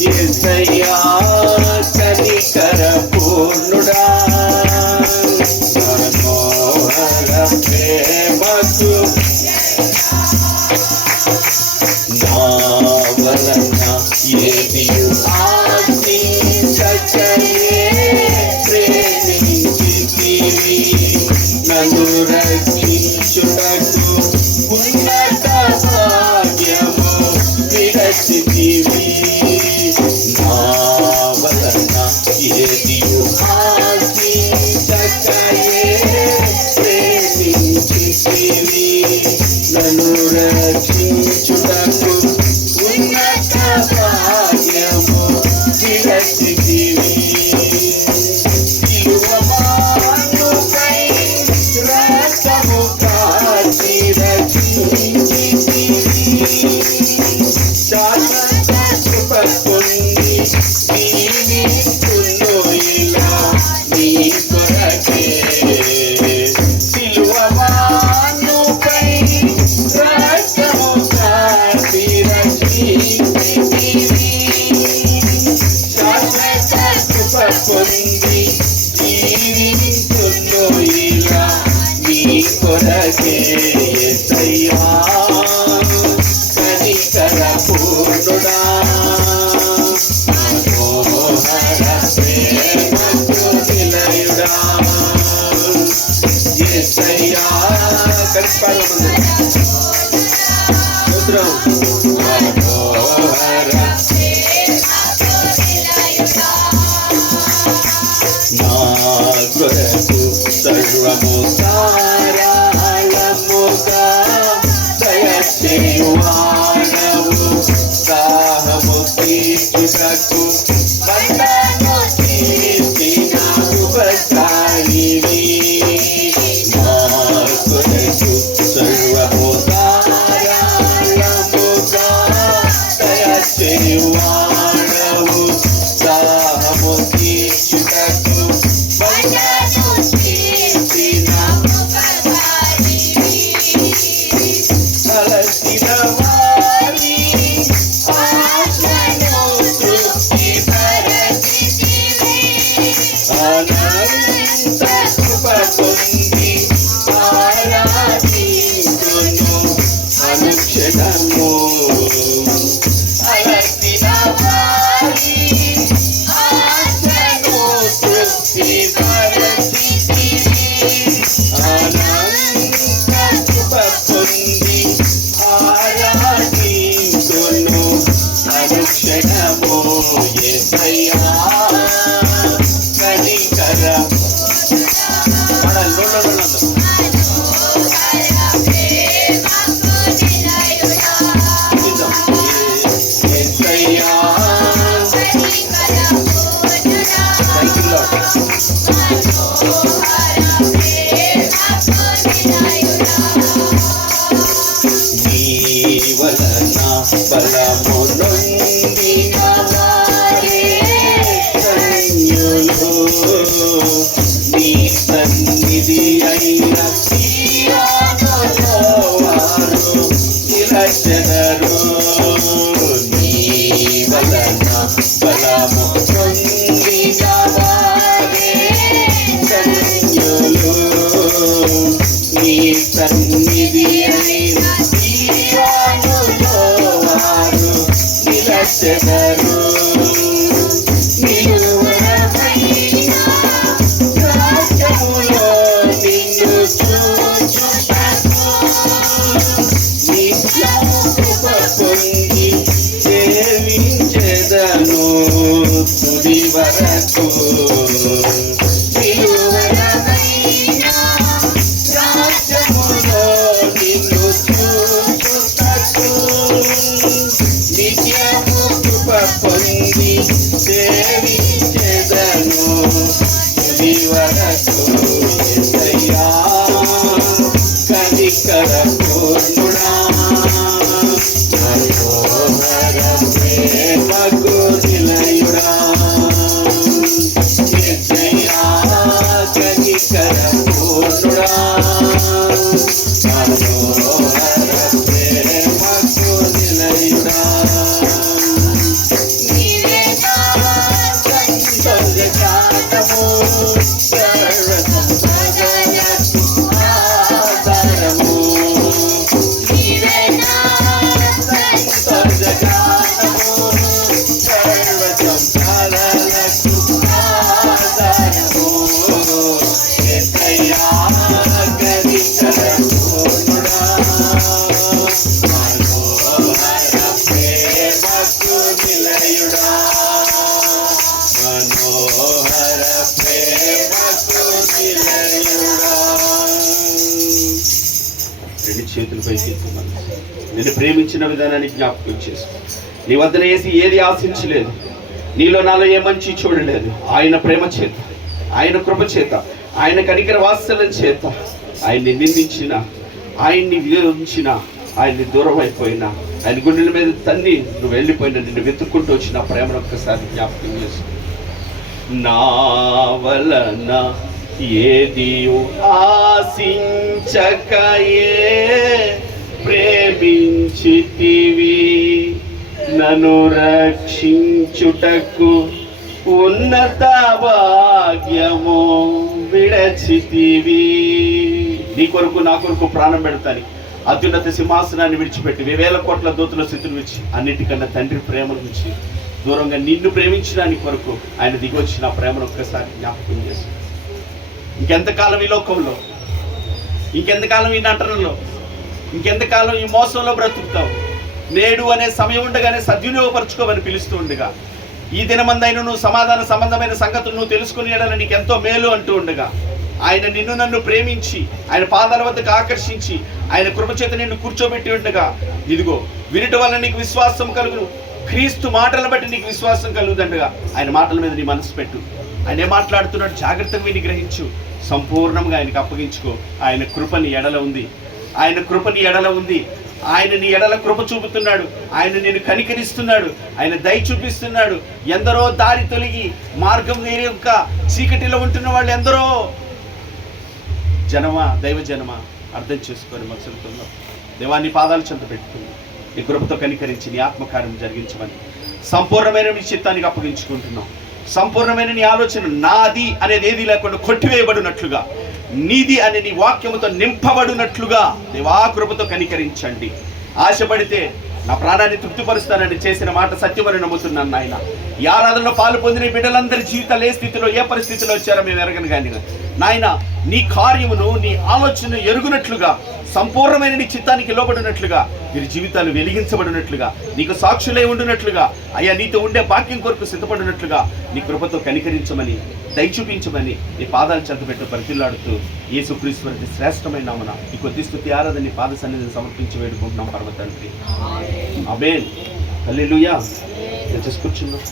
యేసయ్యా కనికర పూర్ణుడా మనోహర ప్రేమకు నా వలన ఏదియు ఆశించకయే ప్రేమించితివి నన్ను రక్షించుటకు ఉన్నత భాగ్యము విరచితివి నా వలన ఏదియు ఆశించకయే ప్రేమించితివి నన్ను రక్షించుటకు ఉన్నత భాగ్యము విరచితివి శిలువమానుపై రక్తము కార్చి రక్షించితివి శాశ్వత కృప పొంది జీవిస్తున్నో ఇలా నీ కొరకే శిలువమానుపై రక్తము కార్చి రక్షించితివి శాశ్వత కృప పొంది జీవిస్తున్నో ఇలా నీ కొరకే యేసయ్యా కనికర పూర్ణుడా మనోహర ప్రేమకు నిలయుడా యేసయ్యా స్తోత్రం మనోహర నా కొరకు సర్వము ధారాళముగా దయచేయువాడవు దాహము తీర్చుటకు బంధను తీర్చిన ఉపకారివి నా కొరకు సర్వము ధారాళముగా దయచేయువాడవు దాహము తీర్చుటకు బంధను తీర్చిన అలసిన వారి ఆశను తృప్తిపరచితివి అనంత కృప పొంది ఆరాధించును అనుక్షణము అలసిన వారి ఆశను తృప్తిపరచితివి అనంత కృప పొంది ఆరాధించును అనుక్షణము యేసయ్యా కనికర యేసయ్యా నీ వలన బలము నొందిన వారే ధన్యులు నీ సన్నిధి అయిన సియోనులో వారు నిలచెదరు నీ వలన బలము నొందిన వారే ధన్యులు నీ సన్నిధి అయిన సియోనులో వారు నిలచెదరు నిలువెరపైన రాజ్యములో నిన్ను చూచుటకు నిత్యము కృప పొంది సేవించెదను తుది వరకు నిలువెరపైన రాజ్యములో నిన్ను చూచుటకు నిత్యము కృప పొంది సేవించెదను తుది వరకు యేసయ్యా కనికర పూర్ణుడా మనోహర ప్రేమకు నిలయుడా యేసయ్యా కనికర పూర్ణుడా మనోహర ప్రేమకు నిలయుడా నీవే నిలయుడా మనోహర ప్రేమకు నిలయుడా. రెండు చేతులు పైకి నిన్ను ప్రేమించిన విధానాన్ని జ్ఞాపకం చేసుకో. నీ వద్దన వేసి ఏది ఆశించలేదు, నీలో నాలో ఏ మంచి చూడలేదు. ఆయన ప్రేమ చేత, ఆయన కృప చేత, ఆయన కనికర వాత్సల్యం చేత ఆయన్ని నిందించిన, ఆయన్ని విరోధించిన, ఆయన్ని దూరం అయిపోయినా, ఆయన గుండెల మీద తన్ని నువ్వు వెళ్ళిపోయినా నిన్ను వెతుక్కుంటూ వచ్చిన ప్రేమను ఒక్కసారి జ్ఞాపకం చేసుకో. నా వలన ఏది ఆశించకయే ప్రేమించితివి, నన్ను రక్షించుటకు ఉన్నత భాగ్యము విడచితివి. నీ కొరకు నా కొరకు ప్రాణం పెడతాని అత్యున్నత సింహాసనాన్ని విడిచిపెట్టి 1000 కోట్ల దూతల స్థితిని విడిచి అన్నిటికన్నా తండ్రి ప్రేమ నుంచి దూరంగా నిన్ను ప్రేమించడానికి కొరకు ఆయన దిగొచ్చిన ప్రేమను ఒక్కసారి జ్ఞాపకం చేసి, ఇంకెంతకాలం ఈ లోకంలో, ఇంకెంతకాలం ఈ నటనలో, ఇంకెంతకాలం ఈ మోసంలో బ్రతుకుతావు? నేడు అనే సమయం ఉండగానే సద్వినియోగపరచుకోమని పిలుస్తూ ఉండగా, ఈ దినమందైన నువ్వు సమాధాన సంబంధమైన సంగతులు నువ్వు తెలుసుకుని ఎడల నీకు ఎంతో మేలు అంటూ ఉండగా, ఆయన నిన్ను నన్ను ప్రేమించి ఆయన పాదాల వద్దకు ఆకర్షించి ఆయన కృపచేత నిన్ను కూర్చోబెట్టి ఉండగా, ఇదిగో వినుట వల్ల నీకు విశ్వాసం కలుగును, క్రీస్తు మాటలను బట్టి నీకు విశ్వాసం కలుగుదండగా ఆయన మాటల మీద నీ మనసు పెట్టు. ఆయన ఏం మాట్లాడుతున్నాడు జాగ్రత్తగా విని గ్రహించు, సంపూర్ణంగా ఆయనకు అప్పగించుకో. ఆయన కృప నీ ఎడల ఉంది, ఆయన కృప నీ ఎడల ఉంది. ఆయన నీ ఎడల కృప చూపుతున్నాడు, ఆయన నేను కనికరిస్తున్నాడు, ఆయన దయ చూపిస్తున్నాడు. ఎందరో దారి తొలగి మార్గం వేరే యొక్క చీకటిలో ఉంటున్న వాళ్ళు ఎందరో జనమా, దైవ జనమా అర్థం చేసుకొని మనుషులతో దేవాన్ని పాదాలు చెంత పెట్టుకుని నీ కృపతో కనికరించి నీ ఆత్మకార్యం జరిగించమని సంపూర్ణమైన నీ చిత్తానికి అప్పగించుకుంటున్నాం. సంపూర్ణమైన నీ ఆలోచన నాది అనేది ఏది లేకుండా కొట్టివేయబడినట్లుగా, నీది అనే నీ వాక్యముతో నింపబడినట్లుగా దేవా కృపతో కనికరించండి. ఆశపడితే నా ప్రాణాన్ని తృప్తిపరుస్తానని చేసిన మాట సత్యమని నమ్ముతున్నాను నాయన. ఈ ఆరాధనలో పాలు పొందిన బిడ్డలందరి జీవితాలు ఏ స్థితిలో, ఏ పరిస్థితిలో వచ్చారో మేము ఎరగను కానీ నాయన, నీ కార్యమును, నీ ఆలోచనను ఎరుగునట్లుగా, సంపూర్ణమైన నీ చిత్తానికి లోబడినట్లుగా, వీరి జీవితాలు వెలిగించబడినట్లుగా, నీకు సాక్షులై ఉండినట్లుగా, అయ్యా నీతో ఉండే భాగ్యం కొరకు సిద్ధపడినట్లుగా నీ కృపతో కనికరించమని, దయ చూపించమని నీ పాదాలు చెంతపెట్టు పరితిల్లాడుతూ యేసుక్రీస్తు శ్రేష్టమైన నామమున ఈ కొద్ది స్తుతి ఆరాధన నీ పాద సన్నిధిని సమర్పించి వేడుకుంటున్నాం పరమ తండ్రి. ఆమేన్. హల్లెలూయా. కూర్చున్నాం.